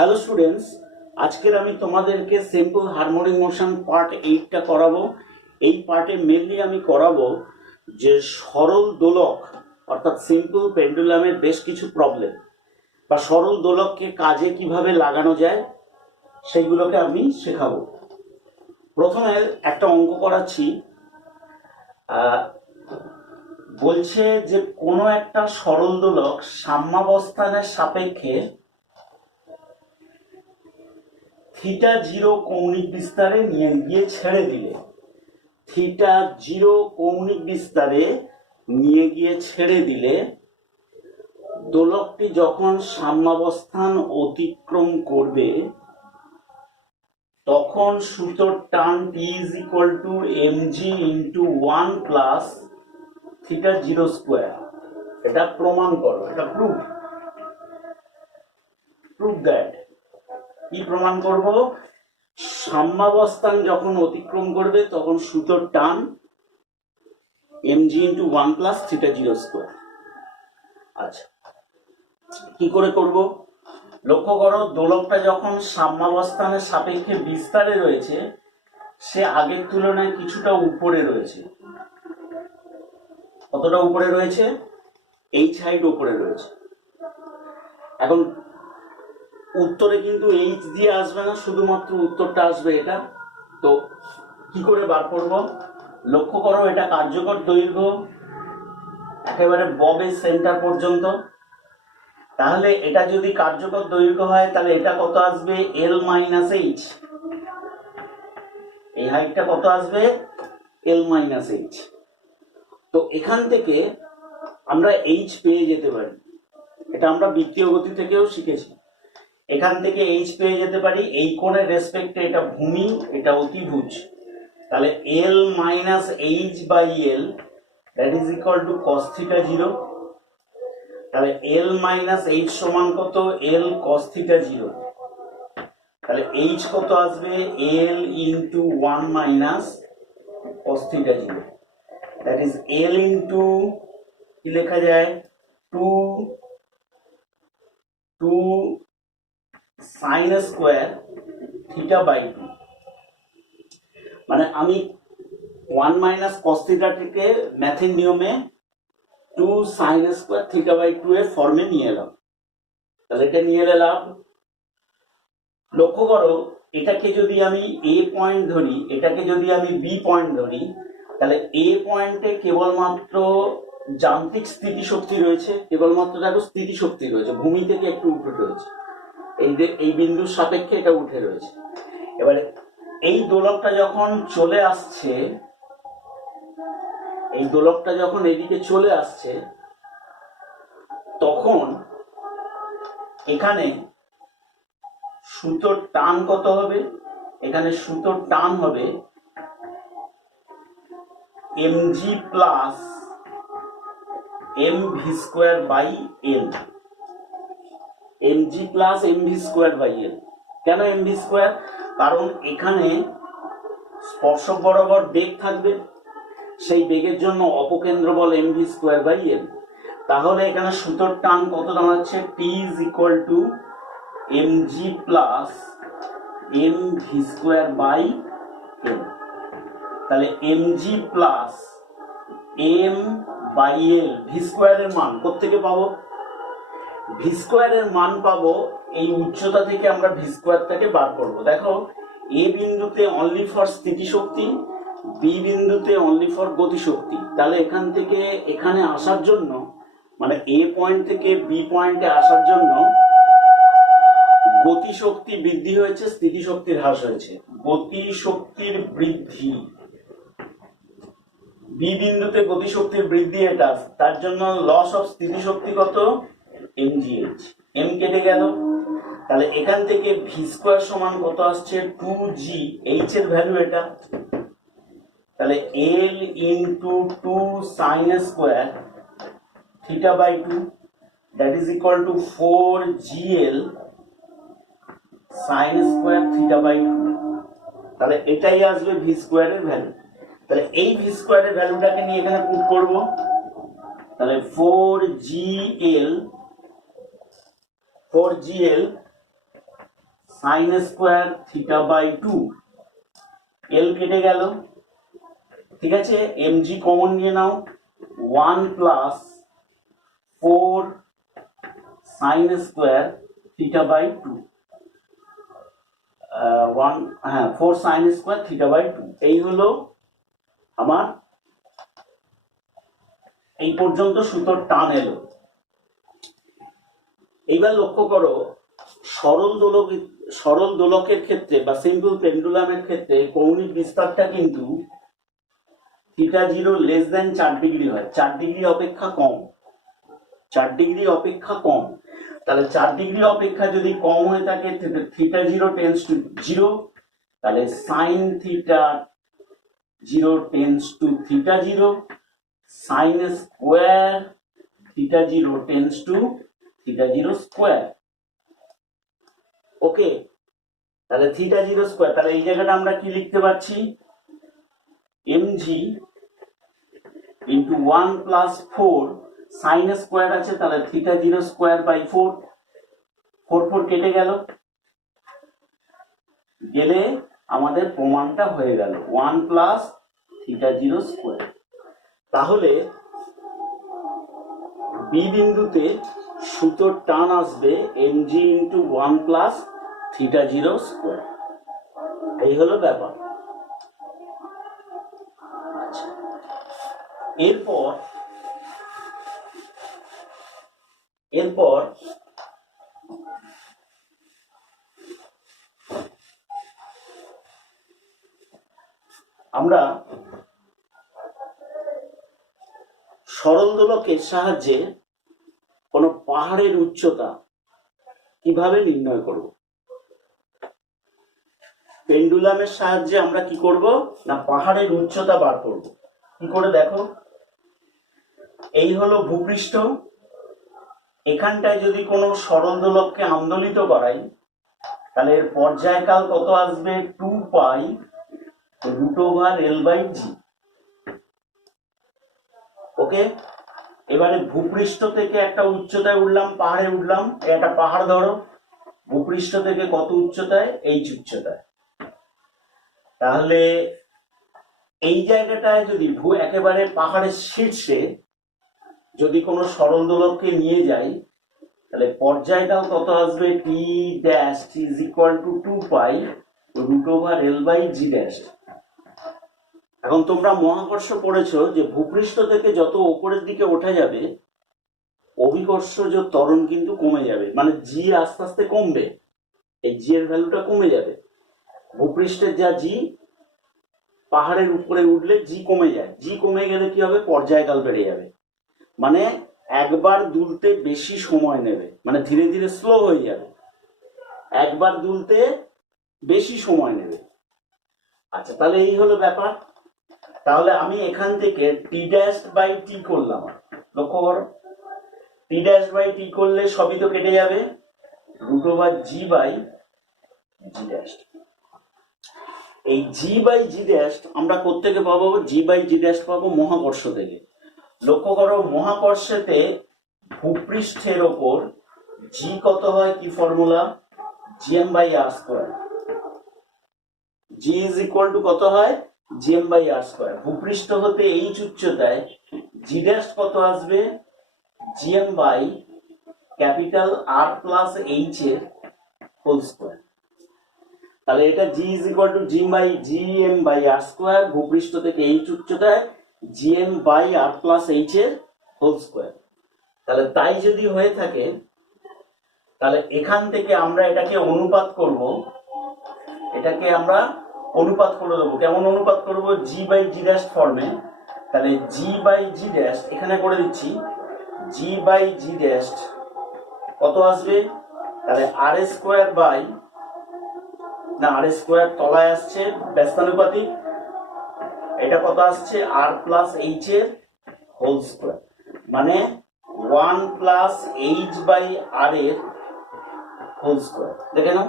Hello students, আজকের আমি তোমাদেরকে সিম্পল হারমোনিক মোশন পার্ট 8টা করাবো। এই পার্টে মেনলি আমি করাবো যে সরল দোলক অর্থাৎ সিম্পল পেন্ডুলামের বেশ কিছু প্রবলেম বা সরল দোলককে কাজে কিভাবে লাগানো যায় সেইগুলোকে আমি শেখাবো। প্রথমে একটা অঙ্ক করাচ্ছি। বলছে যে কোনো একটা সরল দোলক সাম্যাবস্থানের সাপেক্ষে থিটা জিরো কৌণিক বিস্তারে নিয়ে গিয়ে ছেড়ে দিলে, থিটা জিরো কৌণিক বিস্তারে নিয়ে গিয়ে ছেড়ে দিলে দোলকটি যখন সাম্যাবস্থান অতিক্রম করবে তখন সুতোর টান T is equal to MG into 1 plus theta zero square. এটা প্রমাণ করো, এটা প্রুভ দ্যাট। কি প্রমাণ করব? সাম্যাবস্থান যখন অতিক্রম করবে তখন সুতোর টান mg into 1 plus theta zero square. আচ্ছা, কি করে করব? লক্ষ্য করো, দোলকটা যখন সাম্যাবস্থানের সাপেক্ষে বিস্তারে রয়েছে সে আগের তুলনায় কিছুটা উপরে রয়েছে। কতটা উপরে রয়েছে? এইচ হাইট উপরে রয়েছে। এখন উত্তরে কিন্তু এইচ দিয়ে আসবে না, শুধুমাত্র উত্তরটা আসবে এটা। তো কি করে বার করব? লক্ষ্য করো, এটা কার্যকর দৈর্ঘ্য একেবারে ববের সেন্টার পর্যন্ত। তাহলে এটা যদি কার্যকর দৈর্ঘ্য হয় তাহলে এটা কত আসবে? এল মাইনাস এইচ। এই হাইটটা কত আসবে? এল মাইনাস এইচ। তো এখান থেকে আমরা এইচ পেয়ে যেতে পারি। এটা আমরা বৃত্তীয় গতি থেকেও শিখেছি। এখান থেকে এইচ পেয়ে যেতে পারি। এই কোণের রেসপেক্টে এটা ভূমি, এটা অতিভুজ। তাহলে L minus H by L that is equal to cos theta zero. তাহলে এল মাইনাস এইচ সমান কত? L cos theta zero. তাহলে এইচ কত আসবে? L into 1 minus cos theta zero. That is L into কি লেখা যায়? 2 সাইন স্কোয়ার থিটা বাই 2। মানে আমি 1 মাইনাস কস থিটা থেকে ম্যাথের নিয়মে 2 সাইন স্কোয়ার থিটা বাই 2 এর ফর্মে নিয়ে এলাম। তাহলে এটা নিয়ে এলাম। লক্ষ্য করো, এটাকে যদি আমি এ পয়েন্ট ধরি, এটাকে যদি আমি বি পয়েন্ট ধরি, তাহলে এ পয়েন্টে কেবলমাত্র যান্ত্রিক স্থিতিশক্তি রয়েছে, কেবলমাত্র দেখো স্থিতিশক্তি রয়েছে, ভূমি থেকে একটু উঠে রয়েছে। এই বিন্দুর সাপেক্ষে এটা উঠে রয়েছে। এবারে এই দোলকটা যখন চলে আসছে, এই দোলকটা যখন এদিকে চলে আসছে তখন এখানে সুতোর টান কত হবে? এখানে সুতোর টান হবে mg plus mv square by এল। mg plus mv square by এল। কেন mv স্কোয়ার? কারণ এখানে স্পর্শক বরাবর বেগ থাকবে, সেই বেগের জন্য অপকেন্দ্র বল mv স্কোয়ার বাই এল। তাহলে এখানে সুতোর টান কত দাঁড়াচ্ছে? T is equal to mg plus mv square by L. তাহলে mg plus m by L, V স্কোয়ারের মান কোত্থেকে পাবো? ভি স্কোয়ারের মান পাবো এই উচ্চতা থেকে। আমরা ভি স্কোয়ারটাকে বার করবো। দেখো, এ বিন্দুতে অনলি ফর স্থিতিশক্তি, বি বিন্দুতে অনলি ফর গতিশক্তি। তাহলে এখান থেকে এখানে আসার জন্য, মানে এ পয়েন্ট থেকে বি পয়েন্টে আসার জন্য গতিশক্তি বৃদ্ধি হয়েছে, স্থিতিশক্তির হ্রাস হয়েছে। গতিশক্তির বৃদ্ধি, বি বিন্দুতে গতিশক্তির বৃদ্ধি এটা, তার জন্য লস অফ স্থিতিশক্তি কত? mgh। এম কেটে গেল। তাহলে এখান থেকে ভি স্কোয়ার সমান কত আসছে? 2g। এইচ এর ভ্যালু এটা। তাহলে L into 2 sine square theta by 2 that is equal to 4gl sine square theta by 2। তাহলে এটাই আসবে ভি স্কোয়ারের ভ্যালু। তাহলে এই ভি স্কোয়ারের ভ্যালুটাকে নিয়ে এখানে পুট করব। তাহলে 4gl sine square theta by 2, L কেটে গেল, ঠিক আছে, mg কমন নিয়ে নাও, 1 plus 4 sine square theta by 2, 4 sine square theta by 2, এই হলো আমার এই পর্যন্ত সূত্র টান এলো। এইবার লক্ষ্য করো, সরল দোলকের ক্ষেত্রে বা সিম্পল পেন্ডুলামের ক্ষেত্রে কৌণিক বিস্তারটা কিন্তু থিটা 0 লেস দেন 4 ডিগ্রি হয়, 4 ডিগ্রি অপেক্ষা কম, 4 ডিগ্রি অপেক্ষা কম। তাহলে 4 ডিগ্রি অপেক্ষা যদি কম হয়ে থাকে, থিটা 0 টেন্স টু 0, তাহলে sine theta 0 tends to theta 0, sine square theta 0 tends to theta 0 square. Okay, তাহলে থিটা 0 স্কোয়ার, তাহলে এই জায়গাটা আমরা কি লিখতে পারছি, mg into 1 plus 4 sine square আছে, তাহলে থিটা 0 স্কোয়ার বাই 4, 4 4 কেটে গেল, গেলে আমাদের প্রমাণটা হয়ে গেল 1 প্লাস থিটা 0 স্কোয়ার। তাহলে বি বিন্দুতে সুতোর টান আসবে mg into 1 plus theta 0 square, এই হলো ব্যাপার। আচ্ছা, এরপর আমরা সরল দোলকের সাহায্যে কোন পাহাড়ের উচ্চতা কিভাবে নির্ণয় করব। পেন্ডুলামের সাহায্যে আমরা কি করব না, পাহাড়ের উচ্চতা বার করব। কি করে দেখো, এই হলো ভূপৃষ্ঠ, এখানটায় যদি কোনো সরল দোলককে আন্দোলিত করাই, তাহলে এর পর্যায়কাল কত আসবে, 2 পাই √L/g। ওকে, এবারে ভূপৃষ্ঠ থেকে একটা উচ্চতায় উঠলাম, পাহাড়ে উঠলাম, একটা পাহাড় ধরো, ভূপৃষ্ঠ থেকে কত উচ্চতায়, এই উচ্চতায়। তাহলে এই জায়গাটায় যদি একেবারে পাহাড়ের শীর্ষে যদি কোনো সরল দোলককে নিয়ে যাই, তাহলে পর্যায়কাল কত আসবে, t dash is equal two 2 pi √L/g dash. এখন তোমরা মহাকর্ষ পড়েছো যে ভূপৃষ্ঠ থেকে যত উপরের দিকে ওঠা যাবে অভিকর্ষজ ত্বরণ কিন্তু কমে যাবে, মানে জি আস্তে আস্তে কমবে, এই জি এর ভ্যালুটা কমে যাবে। ভূপৃষ্ঠের যা জি, পাহাড়ের উপরে উঠলে জি কমে যায়, জি কমে গেলে কি হবে, পর্যায়কাল বেড়ে যাবে, মানে একবার দুলতে বেশি সময় নেবে, মানে ধীরে ধীরে স্লো হয়ে যাবে, একবার দুলতে বেশি সময় নেবে। আচ্ছা, তাহলে এই হলো ব্যাপার। তাহলে আমি এখান থেকে টি ড্যাশ বাই টি করলাম, লক্ষ্য করো, টি ড্যাশ বাই টি করলে সবই তো কেটে যাবে, √g বাই জি ড্যাশ। এই জি বাই জি ড্যাশ আমরা কোত্থেকে পাবো, জি বাই জি ড্যাশ পাবো মহাকর্ষ থেকে। লক্ষ্য করো, মহাকর্ষেতে ভূপৃষ্ঠের ওপর জি কত হয়, কি formula, gm/r², G is equal to কত হয়, gm/r²। ভূপৃষ্ঠ হতে এইচ উচ্চতায় জি ড্যাশ কত আসবে, gm/R+h এর হোল স্কয়ার। তাহলে এটা জি ইজ ইকুয়াল টু gm/r², ভূপৃষ্ঠ থেকে এইচ উচ্চতায় gm/R+h এর হোল স্কয়ার। তাহলে তাই যদি হয়ে থাকে, তাহলে এখান থেকে আমরা এটাকে অনুপাত করব, এটাকে আমরা অনুপাত করে দেবো। কেমন অনুপাত করব, জি বাই জি ড্যাশ ফর্মে। তাহলে জি বাই জি ড্যাশ এখানে করে দিচ্ছি, জি বাই জি ড্যাশ কত আসবে, তাহলে আর স্কোয়ার বাই, না আর স্কোয়ার তলায় আসছে ব্যস্তানুপাতিক, এটা কত আসছে, আর প্লাস এইচ এর হোল স্কোয়ার, মানে 1 প্লাস এইচ বাই আর এর হোল স্কোয়ার। দেখে নাও,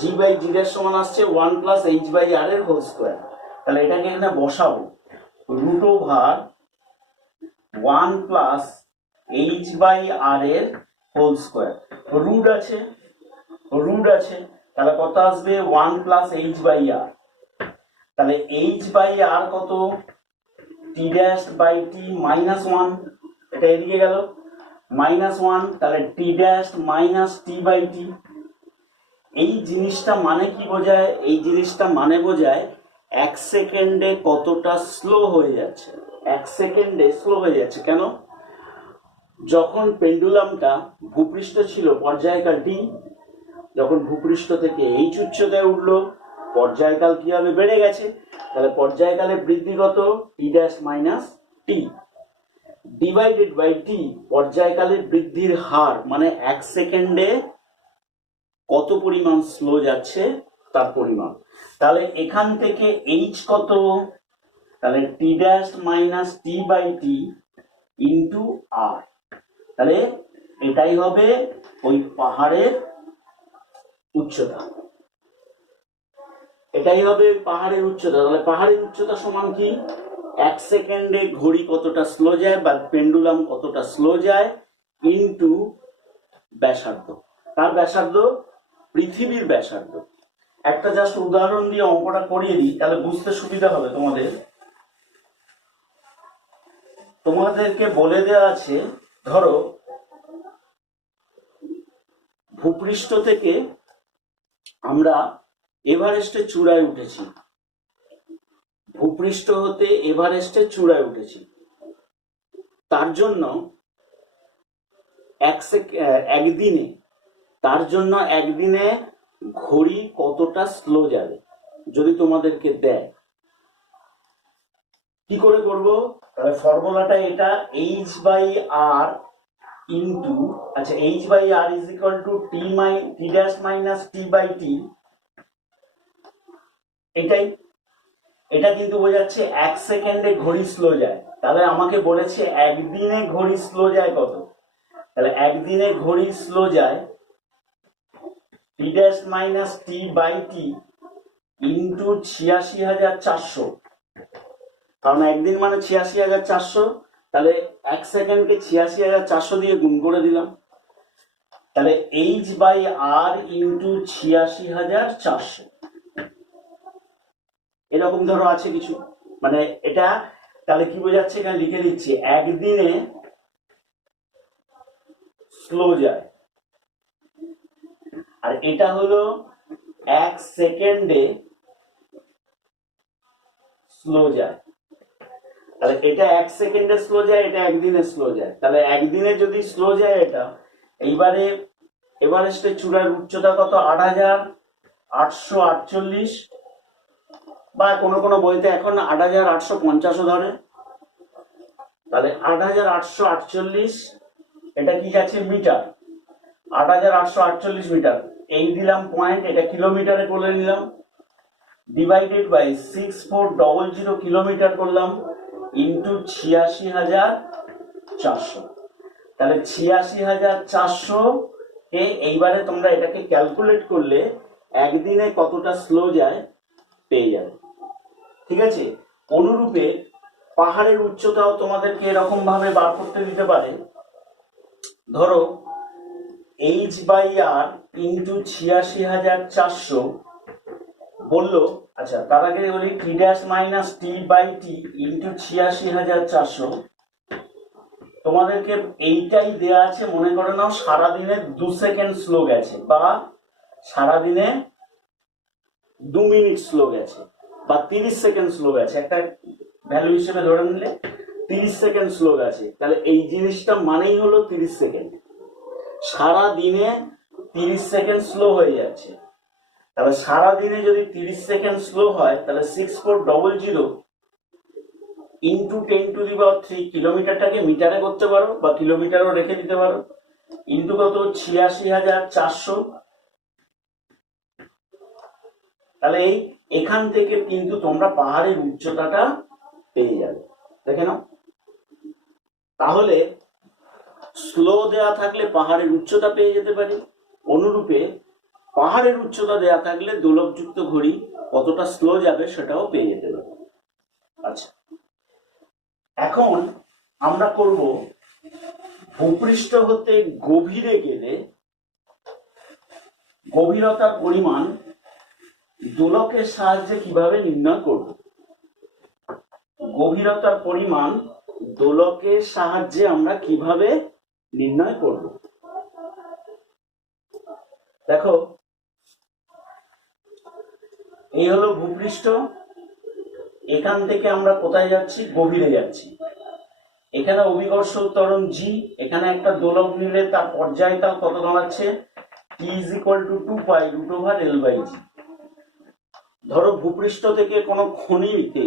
জি বাই জি এর সমান আসছে 1 প্লাস এইচ বাই আর এর হোল স্কোয়ার। তাহলে এটাকে এখানে বসাবো, √1 প্লাস এইচ বাই আর এর হোল স্কোয়ার। রুট আছে, রুট ল্যাটিটিউড আছে, তাহলে কত আসবে 1 প্লাস এইচ বাই আর। তাহলে এইচ বাই আর কত, T dash by T minus 1, এটা এদিকে গেল মাইনাস 1, তাহলে T dash minus T by টি। এই জিনিসটা মানে কি বোঝায়? এই জিনিসটা মানে বোঝায় 1 সেকেন্ডে কতটা স্লো হয়ে যাচ্ছে, 1 সেকেন্ডে স্লো হয়ে যাচ্ছে। কেন? যখন পেন্ডুলামটা ভূপৃষ্ঠ ছিল পর্যায়কাল টি, যখন ভূপৃষ্ঠ থেকে এইচ উচ্চতায় উঠলো পর্যায়কাল কি হবে, বেড়ে গেছে। তাহলে পর্যায়কালে বৃদ্ধি কত, T dash minus T divided by T, পর্যায়কালের বৃদ্ধির হার মানে 1 সেকেন্ডে কত পরিমাণ স্লো যাচ্ছে তার পরিমাণ। তাহলে এখান থেকে এইচ কত, তাহলে T dash minus T by T into R. তাহলে এটাই হবে ওই পাহাড়ের উচ্চতা, এটাই হবে পাহাড়ের উচ্চতা। তাহলে পাহাড়ের উচ্চতা সমান কি, 1 সেকেন্ডে ঘড়ি কতটা স্লো যায় বা পেন্ডুলাম কতটা স্লো যায় ইন্টু ব্যাসার্ধ। তার ব্যাসার্ধ পৃথিবীর ব্যাসার্ধ। একটা জাস্ট উদাহরণ দিয়ে অঙ্কটা করিয়ে দিই, তাহলে বুঝতে সুবিধা হবে তোমাদের। তোমাদেরকে বলে দেওয়া আছে, ধরো ভূপৃষ্ঠ থেকে আমরা এভারেস্টের চূড়ায় উঠেছি, ভূপৃষ্ঠ হতে এভারেস্টের চূড়ায় উঠেছি। তার জন্য একদিনে ঘড়ি কতটা স্লো যাবে যদি তোমাদেরকে দেয়, কি করে করব? তাহলে ফর্মুলাটা এটা, এইচ বাই আর ইন্টু, আচ্ছা H by R is equal to T dash minus T by T. এটাই, এটা কিন্তু বোঝাচ্ছে 1 সেকেন্ডে ঘড়ি স্লো যায়। তাহলে আমাকে বলেছে একদিনে ঘড়ি স্লো যায় কত, তাহলে একদিনে ঘড়ি স্লো যায় T dash minus T by T into ৮৬,৪০০। কারণ একদিন মানে ৮৬,৪০০, তাহলে 1 সেকেন্ডকে ৮৬,৪০০ দিয়ে গুণ করে দিলাম। তাহলে এইচ বাই আর ইন্টু ৮৬,৪০০, এরকম ধরো আছে কিছু, মানে এটা তাহলে কি বোঝাচ্ছে, এখানে লিখে দিচ্ছি একদিনে স্লো যায়, আর এটা হলো 1 সেকেন্ডে স্লো যায়। তাহলে এটা 1 সেকেন্ডে স্লো যায়, এটা একদিনে স্লো যায়। তাহলে একদিনে যদি স্লো যায় এটা, এইবারে এভারেস্টের চূড়ার উচ্চতা কত, ৮,৮৪৮, বা কোনো কোনো বইতে এখন ৮,৮৫০ও ধরে। তাহলে ৮,৮৪৮, এটা কি আছে মিটার, ৮,৮৪৮ মিটার। এই দিলাম পয়েন্ট, এটা কিলোমিটারে করে নিলাম, ডিভাইডেড বাই 6400 কিলোমিটার করলাম ইন্টু ৮৬,৪০০। তাহলে ৮৬,৪০০ কে এইবারে তোমরা এটাকে ক্যালকুলেট করলে একদিনে কতটা স্লো যায় পেয়ে যাবে। ঠিক আছে, অনুরূপে পাহাড়ের উচ্চতাও তোমাদেরকে এরকম ভাবে বার করতে দিতে পারে। ধরো এইচ বাই আর ইন্টু ৮৬,৪০০ বললো, আচ্ছা তার আগে বলি T dash minus T by T into ৮৬,৪০০। তোমাদেরকে এইটাই দেয়া আছে, মনে করে নাও সারাদিনে 2 সেকেন্ড স্লো গেছে, বা সারাদিনে 2 মিনিট স্লো গেছে, বা 30 সেকেন্ড স্লো গেছে, একটা ভ্যালু হিসেবে ধরে নিলে 30 সেকেন্ড স্লো গেছে। তাহলে এই জিনিসটা মানেই হলো 30 সেকেন্ড, সারাদিনে 30 সেকেন্ড স্লো হয়ে যাচ্ছে। তাহলে সারাদিনে যদি 30 সেকেন্ড স্লো হয়, তাহলে 6400 ইন্টু 10⁻³ কিলোমিটারটাকে মিটারে করতে পারো বা কিলোমিটারও রেখে দিতে পারো, ইন্টু কত ৮৬,৪০০। তাহলে এখান থেকে কিন্তু তোমরা পাহাড়ের উচ্চতাটা পেয়ে যাবে, দেখে নাও। তাহলে স্লো দেয়া থাকলে পাহাড়ের উচ্চতা পেয়ে যেতে পারি, অনুরূপে পাহাড়ের উচ্চতা দেয়া থাকলে দোলকযুক্ত ঘড়ি কতটা স্লো যাবে সেটাও পেয়ে যেতে পারি। আচ্ছা, এখন আমরা করব ভূপৃষ্ঠ হতে গভীরে গেলে গভীরতার পরিমাণ দোলকের সাহায্যে কিভাবে নির্ণয় করব? গভীরতার পরিমাণ দোলকের সাহায্যে আমরা কিভাবে নির্ণয় করব? দেখো, এই হলো ভূপৃষ্ঠ। এখান থেকে আমরা কোথায় যাচ্ছি? গভীরে যাচ্ছি। এখানে অভিকর্ষ ত্বরণ জি, এখানে একটা দোলক নিলে তার পর্যায়কাল কত দাঁড়াচ্ছে? T = 2π√L/g। ধরো ভূপৃষ্ঠ থেকে কোনো খনিতে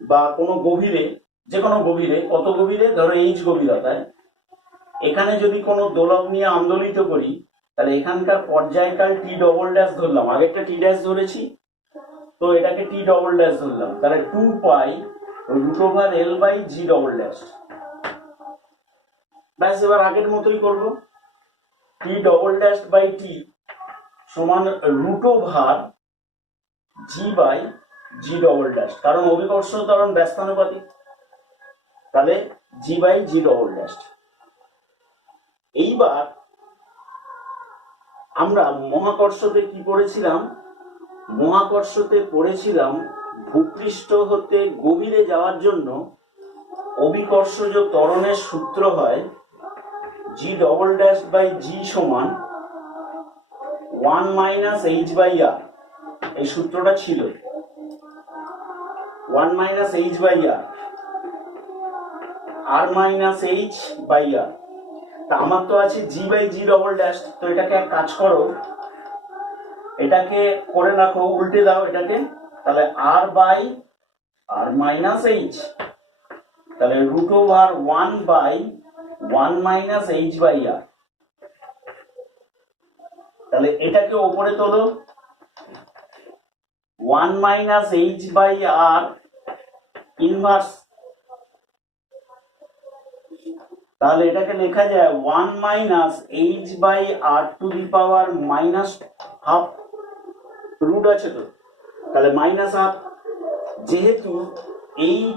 বা কোনো গভীরে, যে কোনো গভীরে, কত গভীরে? ধরো H গভীরতায় এখানে যদি কোনো দোলক নিয়ে আন্দোলিত করি, তাহলে এখানকার পর্যায়কাল T" ধরলাম, আগেরটা T' ধরেছি, তো এটাকে T" ধরলাম, তাহলে 2π√L/g". ব্যাস, এবার আগের মতোই করব। T"/T সমান √g/g", কারণ অভিকর্ষ ত্বরণ ব্যস্তানুপাতিক, তাহলে g/g". এইবার আমরা মহাকর্ষতে কি পড়েছিলাম? মহাকর্ষতে পড়েছিলাম ভূপৃষ্ঠ হতে গভীরে যাওয়ার জন্য অভিকর্ষজ ত্বরণের সূত্র হয় g"/g সমান 1 - h/r। এই সূত্রটা ছিল 1 - h/r, r - h/r। তা আমার তো আছে g/g", তো এটাকে এক কাজ করো, এটাকে করে রাখো, উল্টে দাও এটাকে, তাহলে r/r - h, তাহলে √1/1 - h/r। তাহলে এটাকে ওপরে তোলো, 1 - h/r ইনভার্স, তাহলে এটাকে লেখা যায় 1 - h/r⁻², রুট আছে তো, তাহলে -½ যেহেতু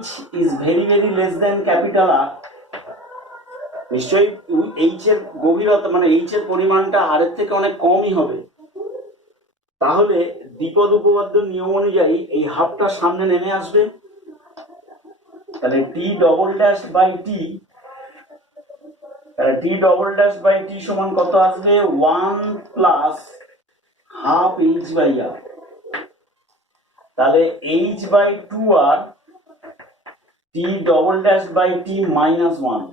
h is very less than R, নিশ্চয়ই h এর গভীরতা মানে h এর পরিমাণটা r এর থেকে অনেক কমই হবে, তাহলে দ্বিপদ উপপাদ্য নিয়ম অনুযায়ী এই হাফটা সামনে নেমে আসবে, তাহলে T"/T, তাহলে T"/T সমান কত আসবে? 1 + ½ h/r, তাহলে h/2r T"/T -1,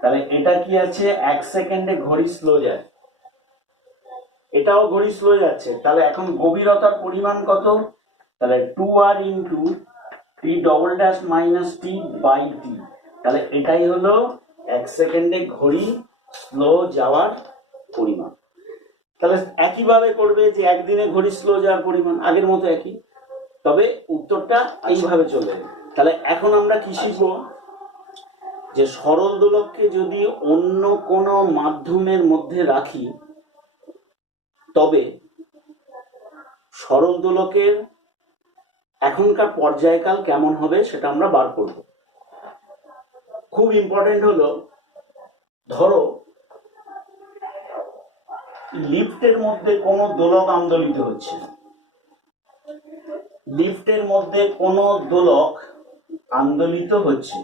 তাহলে এটা কি আছে? 1 সেকেন্ডে ঘড়ি স্লো যায়, এটাও ঘড়ি স্লো যাচ্ছে, তাহলে এখন গভীরতার পরিমাণ কত? তাহলে 2r × T"-T/T, তাহলে এটাই হলো 1 সেকেন্ডে ঘড়ি স্লো যাওয়ার পরিমাণ। তাহলে একইভাবে করবে যে একদিনে ঘড়ি স্লো যাওয়ার পরিমাণ, আগের মতো একই, তবে উত্তরটা এইভাবে চলে যাবে। তাহলে এখন আমরা কি শিখব? যে সরল দোলককে যদি অন্য কোনো মাধ্যমের মধ্যে রাখি, তবে সরল দোলকের এখনকার পর্যায়কাল কেমন হবে সেটা আমরা বার করব। খুব ইম্পর্টেন্ট হলো, ধরো লিফটের মধ্যে কোনো দোলক আন্দোলিত হচ্ছে, লিফটের মধ্যে কোনো দোলক আন্দোলিত হচ্ছে,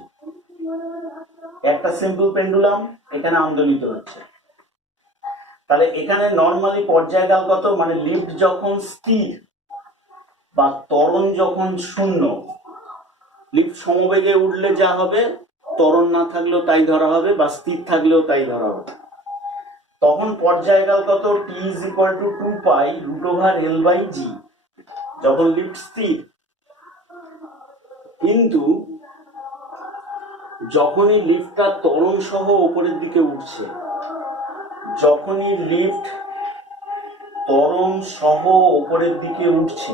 একটা সিম্পল পেন্ডুলাম এখানে আন্দোলিত হচ্ছে, তাহলে এখানে নর্মালি পর্যায়কাল কত? মানে লিফট যখন স্থির বা ত্বরণ যখন শূন্য, লিফট সমবেগে উঠলে যা হবে, ত্বরণ না থাকলেও তাই ধরা হবে, বা স্থির থাকলেও তাই ধরা হবে, তখন পর্যায়কাল কত? T = 2π√L/g, যখন লিফট স্থির। কিন্তু যখনই লিফটটা ত্বরণ সহ উপরের দিকে উঠছে, যখনই লিফট ত্বরণ সহ উপরের দিকে উঠছে,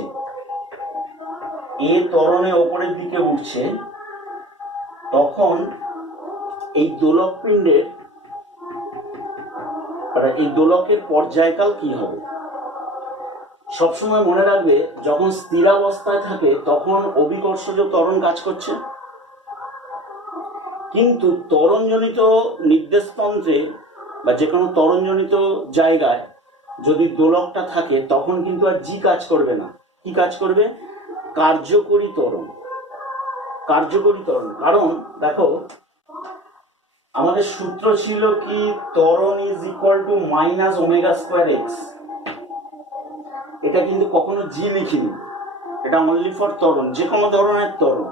এ ত্বরণে উপরের দিকে উঠছে, তখন এই দোলক পিণ্ডের এই দোলকের পর্যায়কাল কি হবে? সবসময় মনে রাখবে, যখন স্থিরাবস্থায় থাকে তখন অভিকর্ষজ ত্বরণ কাজ করছে, কিন্তু ত্বরণজনিত নির্দেশতন্ত্রে বা যে কোনো ত্বরণজনিত জায়গায় যদি দোলকটা থাকে তখন কিন্তু আর জি কাজ করবে না। কি কাজ করবে? কার্যকরী ত্বরণ। কার্যকরী ত্বরণ, কারণ দেখো আমাদের সূত্র ছিল কি, ত্বরণ is equal two minus omega square x. এটা কিন্তু কখনো জি লিখিনি, এটা অনলি ফর ত্বরণ, যে কোনো ধরনের ত্বরণ।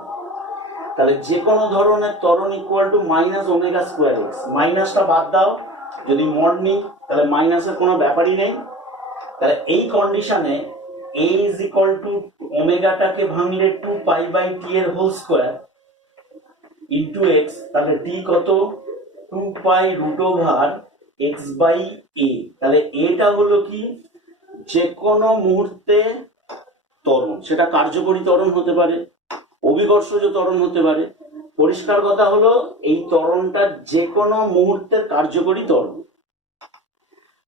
তাহলে যে কোনো ধরনের ত্বরণ equal to minus omega square x. মাইনাসটা বাদ দাও, যদি মড নিই তাহলে মাইনাসের কোনো ব্যাপারই নেই। তাহলে এই কন্ডিশনে a ইজ ইকুয়াল টু ওমেগাটাকে ভাঙলে 2π/t এর হোল স্কোয়ার ইন্টু এক্স, তাহলে t কত? 2π√x/a। তাহলে এটা হলো কি, যে কোনো মুহূর্তে ত্বরণ, সেটা কার্যকরী ত্বরণ হতে পারে, অভিকর্ষজ ত্বরণ হতে পারে। পরিষ্কার কথা হলো এই ত্বরণটা যে কোনো মুহূর্তের কার্যকরী ত্বরণ।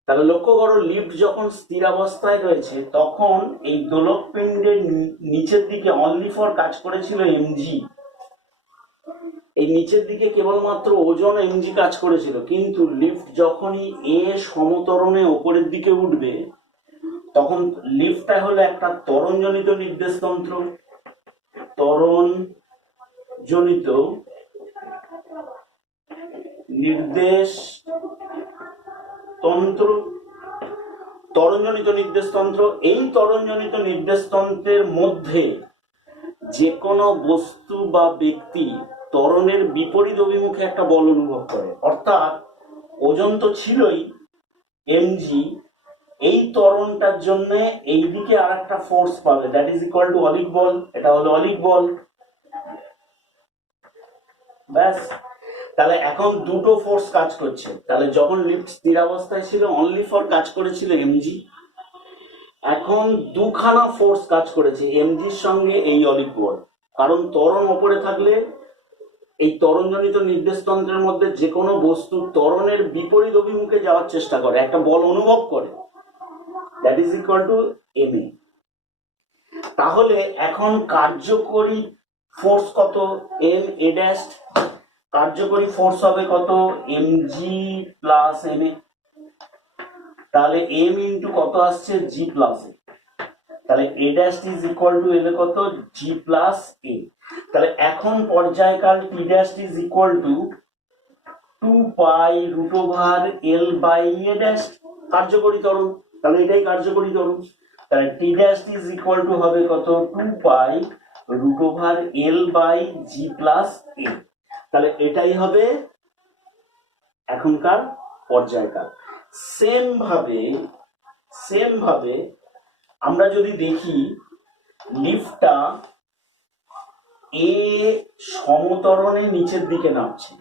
তাহলে লক্ষ্য করো, লিফট যখন স্থিরাবস্থায় রয়েছে তখন এই দোলক পিণ্ডের নিচের দিকে অনলি ফর কাজ করেছিল এমজি। এই নিচের দিকে কেবলমাত্র ওজন এমজি কাজ করেছিল, কিন্তু লিফট যখনই এ সমতরণে ওপরের দিকে উঠবে তখন লিফটটা হলো একটা ত্বরণজনিত নির্দেশতন্ত্র। ত্বরণজনিত নির্দেশতন্ত্র। ত্বরণজনিত নির্দেশতন্ত্র, এই ত্বরণজনিত নির্দেশতন্ত্রের মধ্যে যে কোনো বস্তু বা ব্যক্তি ত্বরণের বিপরীত অভিমুখে একটা বল অনুভব করে। অর্থাৎ ওজন তো ছিলই এমজি, এই ত্বরণটার জন্য এই দিকে আর একটা ফোর্স পাবে, দ্যাট ইজ ইকুয়াল টু অলিক বল। এটা হলো অলিক বল। ব্যাস, তাহলে এখন দুটো ফোর্স কাজ করছে। তাহলে যখন লিফট স্থিরাবস্থায় ছিল অনলি ফর কাজ করেছিল এমজি, এখন দুখানা ফোর্স কাজ করেছে এমজির সঙ্গে এই অলিক বল। কারণ ত্বরণ ওপরে থাকলে এই ত্বরণজনিত নির্দেশতন্ত্রের মধ্যে যে কোনো বস্তু ত্বরণের বিপরীত অভিমুখে যাওয়ার চেষ্টা করে, একটা বল অনুভব করে, that is equal to M A. তাহলে এখন কার্যকরী ফোর্স কত? M A dash. কার্যকরী ফোর্স হবে কত? M G plus M A. তাহলে এম ইন্টু কত আসছে? G plus A. তাহলে A dash is equal to এলে কত? G plus A. তাহলে এখন পর্যায়কাল T dash is equal to 2π√L/a dash. কার্যকরী ত্বরণ, তাহলে এটাই কার্যকরী ত্বরণ। তাহলে T dash is equal to হবে কত? 2π√L/g plus a। তাহলে এটাই হবে এখনকার পর্যায়কাল। সেম ভাবে আমরা যদি দেখি লিফটটা এ সমতরণে নিচের দিকে নামছে,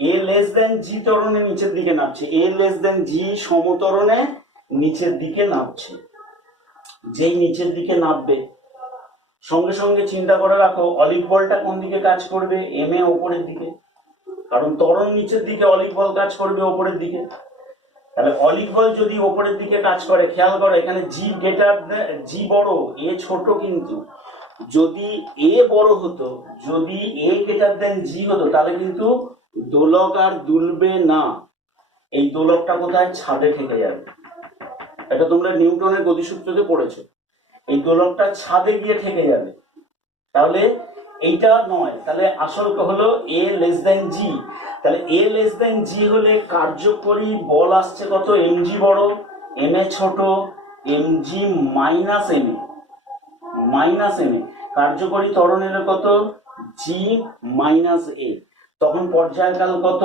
এ লেস দেন জি ত্বরণে নিচের দিকে নামছে, এ লেস দেন জি সমতরণে নিচের দিকে নামছে। যেই নিচের দিকে নামবে সঙ্গে সঙ্গে চিন্তা করে রাখো অলিক বলটা কোন দিকে কাজ করবে? এম এ ওপরের দিকে, কারণ ত্বরণ নিচের দিকে, অলিক বল কাজ করবে ওপরের দিকে। তাহলে অলিক বল যদি ওপরের দিকে কাজ করে, খেয়াল করো এখানে জি গ্রেটার, জি বড়, এ ছোট, কিন্তু যদি এ বড় হতো, যদি এ গ্রেটার দেন জি হতো, তাহলে কিন্তু দোলক আর দুলবে না। এই দোলকটা কোথায়? ছাদে থেকে যাবে। এটা তোমরা নিউটনের গতিসূত্রতে পড়েছো। এই দোলকটা ছাদে গিয়ে থেকে যাবে। তাহলে এইটা নয়, তাহলে আসল হলো এ লেস দেন জি। তাহলে এ লেস দেন জি হলে কার্যকরী বল আসছে কত? এমজি বড়, এম এ ছোট, MG minus M A, minus M A. কার্যকরী ত্বরণ এলো কত? জি মাইনাস এ। তখন পর্যায়কাল কত?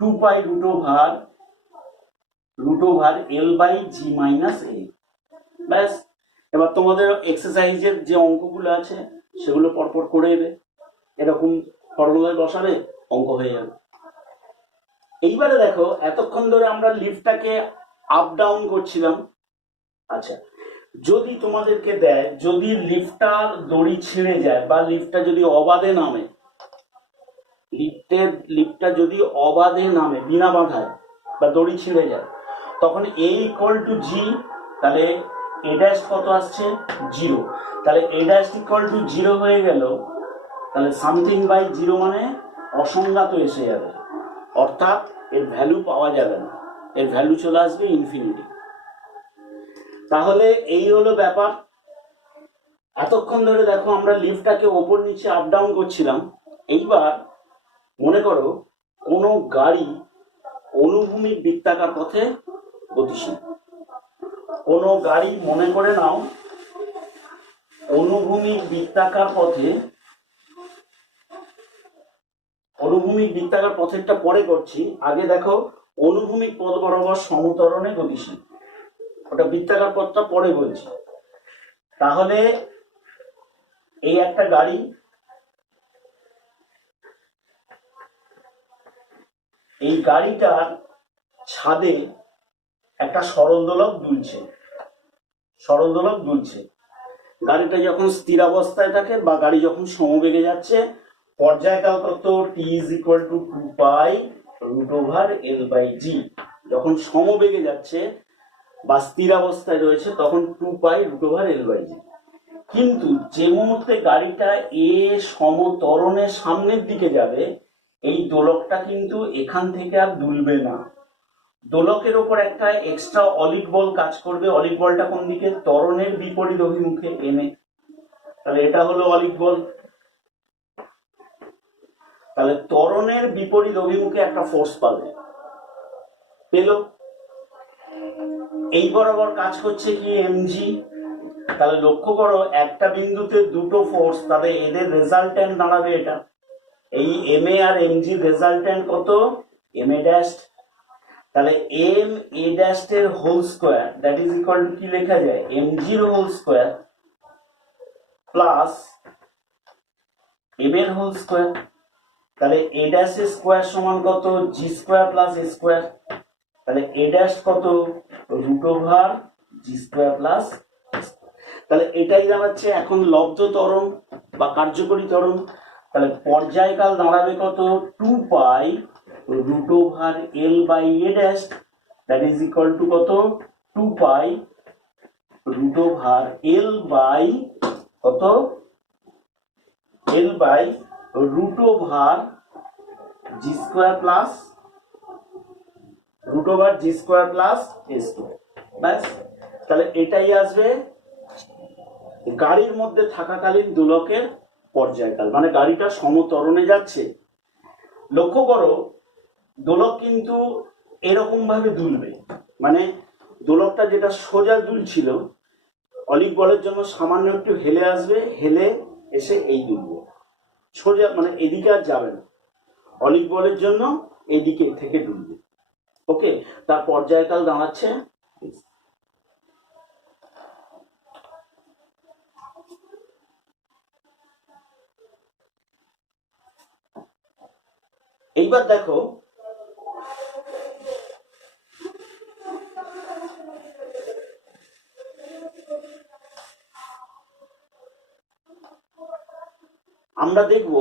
2π√L/g মাইনাস এ। ব্যাস, এবার তোমাদের এক্সারসাইজের যে অঙ্কগুলো আছে সেগুলো পরপর করে দেবে, এরকম ফর্মুলায় বসাবে, অঙ্ক হয়ে যাবে। এইবারে দেখো, এতক্ষণ ধরে আমরা লিফটটাকে আপ ডাউন করছিলাম। আচ্ছা, যদি তোমাদেরকে দেয়, যদি লিফটটার দড়ি ছিঁড়ে যায় বা লিফটটা যদি অবাধে নামে, লিফটটা যদি অবাধে নামে, বিনা বাধায়, বা দড়ি ছিঁড়ে যায়, তখন এ ইকুয়াল টু জি। তাহলে এ ড্যাশ কত আসছে? 0। তাহলে এ ড্যাশ ইকুয়াল টু 0 হয়ে গেল, তাহলে সামথিং বাই 0 মানে অসংজ্ঞাত এসে যাবে। অর্থাৎ এর ভ্যালু পাওয়া যাবে না, এর ভ্যালু চলে আসবে ইনফিনিটি। তাহলে এই হলো ব্যাপার। এতক্ষণ ধরে দেখো আমরা লিফটটাকে ওপর নিচে আপ ডাউন করছিলাম। এইবার মনে করো কোনো গাড়ি অনুভূমিক বৃত্তাকার পথে গতিশীল। কোনো গাড়ি মনে করে নাও অনুভূমিক বৃত্তাকার পথে, অনুভূমিক বৃত্তাকার পথেরটা পরে করছি, আগে দেখো অনুভূমিক পথ বরাবর সমতরণে গতিশীল, ওটা বৃত্তাকার পথটা পরে বলছি। তাহলে এই একটা গাড়ি, এই গাড়িটার ছাদে একটা সরল দোলক দুলছে, সরল দোলক দুলছে। গাড়িটা যখন স্থির অবস্থায় থাকে বা গাড়ি যখন সমবেগে যাচ্ছে, পর্যায়কাল কত? টি ইজ ইকুয়াল টু 2 π√L/g। যখন সমবেগে যাচ্ছে বা স্থির অবস্থায় রয়েছে তখন 2 π√L/g। কিন্তু যে মুহূর্তে গাড়িটা এ সমতরণের সামনের দিকে যাবে, এই দোলকটা কিন্তু এখান থেকে আর দুলবে না। দোলকের ওপর একটা এক্সট্রা অলিক বল কাজ করবে। অলিক বলটা কোন দিকে? ত্বরণের বিপরীত অভিমুখে এনে। তাহলে এটা হলো অলিক বল। তাহলে ত্বরণের বিপরীত অভিমুখে একটা ফোর্স পাবে, পেল। এই বরাবর কাজ করছে কি? mg। তাহলে লক্ষ্য করো একটা বিন্দুতে দুটো ফোর্স, তাহলে এদের রেজাল্ট্যান্ট দাঁড়াবে এটা। এই ma আর mg রেজাল্ট্যান্ট কত? ma dash. তাহলে m a ড্যাশ এর whole square that is equal to কি লেখা যায়? mg এর হোল স্কয়ার প্লাস m এর হোল স্কয়ার। তাহলে a ড্যাশ এর স্কয়ার সমান কত? g square plus a square. তাহলে a ড্যাশ কত? √g square plus. তাহলে এটাই দাঁড়াচ্ছে এখন লব্ধ ত্বরণ বা কার্যকরী ত্বরণ। তাহলে পর্যায়কাল দাঁড়াবে কত? 2 π√L/a dash that is equal to কত? 2 π√L বাই কত? L by √g square plus √g square plus a square. ব্যাস, তাহলে এটাই আসবে গাড়ির মধ্যে থাকাকালীন দোলকের পর্যায়কাল, মানে গাড়িটা সমতরণে যাচ্ছে। লক্ষ্য করো দোলক কিন্তু এরকম ভাবে দুলবে, মানে দোলকটা যেটা সোজা দুলছিল অলিক বলের জন্য সামান্য একটু হেলে আসবে, হেলে এসে এই দুলবে সোজা, মানে এদিকে আর যাবে না। অলিক বলের জন্য এদিকে থেকে দুলবে। ওকে, তার পর্যায়কাল দাঁড়াচ্ছে। এইবার দেখো আমরা দেখব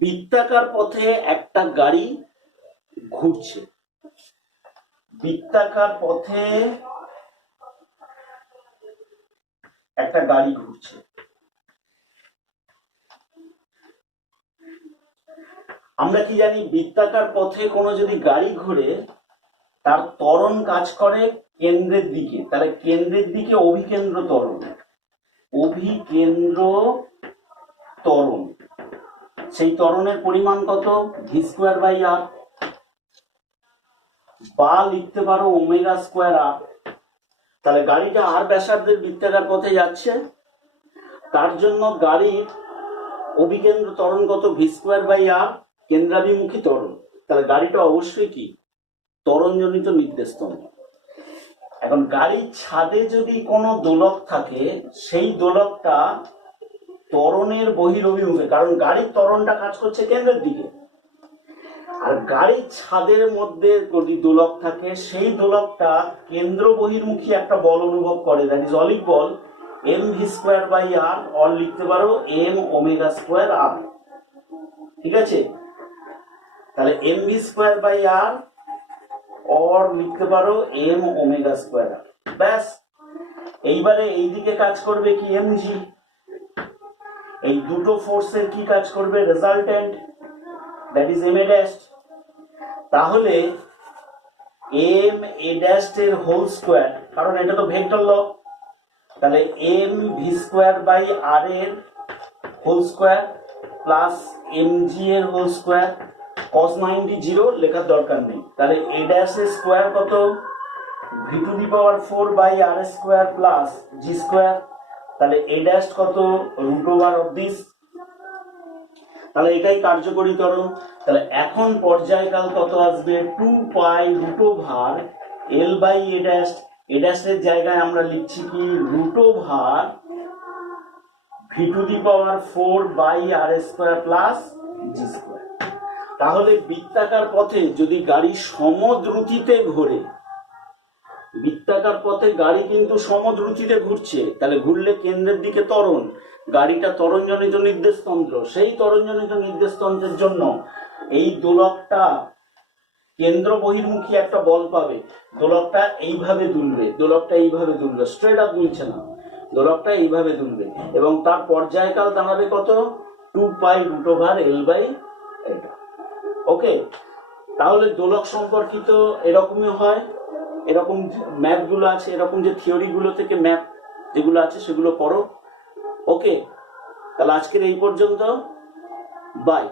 বৃত্তাকার পথে একটা গাড়ি ঘুরছে। বৃত্তাকার পথে একটা গাড়ি ঘুরছে। আমরা কি জানি? বৃত্তাকার পথে কোনো যদি গাড়ি ঘুরে তার ত্বরণ কাজ করে কেন্দ্রের দিকে। তাহলে কেন্দ্রের দিকে অভিকেন্দ্র ত্বরণ, অভিকেন্দ্র ত্বরণ। সেই ত্বরণের পরিমাণ কত? v²/r, বা লিখতে পারো ω²r। তাহলে গাড়িটা আর ব্যাসার্ধের বৃত্তাকার পথে যাচ্ছে, তার জন্য গাড়ির অভিকেন্দ্র ত্বরণ কত? v²/r, কেন্দ্রাভিমুখী ত্বরণ। তাহলে গাড়িটা অবশ্যই কি? ত্বরণজনিত নির্দেশ স্তম্ভ। এখন গাড়ির ছাদে যদি কোনো দোলক থাকে, সেই দোলকটা ত্বরণের বহিরভিমুখে, কারণ গাড়ির ত্বরণটা কাজ করছে কেন্দ্রের দিকে। আর গাড়ির ছাদের মধ্যে যদি দোলক থাকে, সেই দোলকটা কেন্দ্র বহির্মুখী একটা বল অনুভব করে, দ্যাট ইজ অলিক বল mv²/r, অর লিখতে পারো mω²r। ঠিক আছে, তাহলে mv²/r অর লিখতে পারো mω²r। ব্যাস, এইবারে এইদিকে কাজ করবে কি? mg। এই দুটো ফোর্সের কি কাজ করবে? Resultant, that is ma dash. তাহলে এম এ ড্যাশ এর হোল স্কোয়ার, কারণ এটা তো ভেক্টর ল, তাহলে M V square by R এর whole square plus M G এর হোল স্কোয়ার, cos 90 জিরো লেখার দরকার নেই। তাহলে এ ড্যাশ এর স্কোয়ার কত, V to the power 4 by R square plus G square, তাহলে এ ড্যাশ কত, রুট ওভার অফ দিস। তাহলে এটাই কার্যকরী করো। তাহলে এখন পর্যায়কাল কত আসবে, 2 pi root over L by A dash, A ড্যাশের জায়গায় আমরা লিখছি কি root over V to the power 4 by R square plus G square. তাহলে বৃত্তাকার পথে যদি গাড়ি সমদ্রুতিতে ঘোরে, বৃত্তাকার পথে গাড়ি কিন্তু সমদ্রুতিতে ঘুরছে, তাহলে ঘুরলে কেন্দ্রের দিকে ত্বরণ, গাড়িটা ত্বরণজনিত নির্দেশতন্ত্র, সেই ত্বরণজনিত নির্দেশতন্ত্রের জন্য এই দোলকটা কেন্দ্র বহির্মুখী একটা বল পাবে, দোলকটা এইভাবে দুলবে, দোলকটা এইভাবে দুলবে, স্ট্রেট আপ দুলছে না, দোলকটা এইভাবে দুলবে এবং তার পর্যায়কাল দাঁড়াবে কত, 2 pi root over L by এটা। ওকে, তাহলে দোলক সম্পর্কিত এরকমই হয়, এরকম ম্যাথ গুলো আছে, এরকম যে থিওরি গুলো থেকে ম্যাথ যেগুলো আছে সেগুলো পড়ো। ওকে, তাহলে আজকের এই পর্যন্ত, বাই।